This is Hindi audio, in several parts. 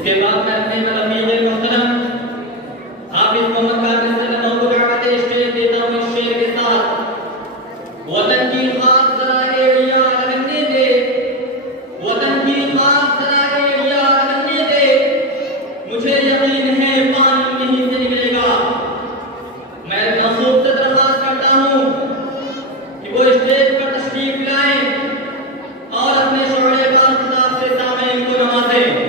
इसके बाद मैं अपने रफ़ीक़ मोहतरम हाफिज़ मोहम्मद कामिल सल्लल्लाहु को दावत स्टेज देता हूँ इस शेर के साथ। वतन की खास ज़रा एड़ियाँ लगने दे, वतन की खास ज़रा एड़ियाँ लगने दे, मुझे यकीन है पानी नहीं से निकलेगा। मैं नसूब से दरख्वास्त करता हूँ कि वो स्टेज पर तशरीफ लाएं और अपने शोरे पाक किताब से सामईन को नवाजें।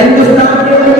हिंदुस्तान के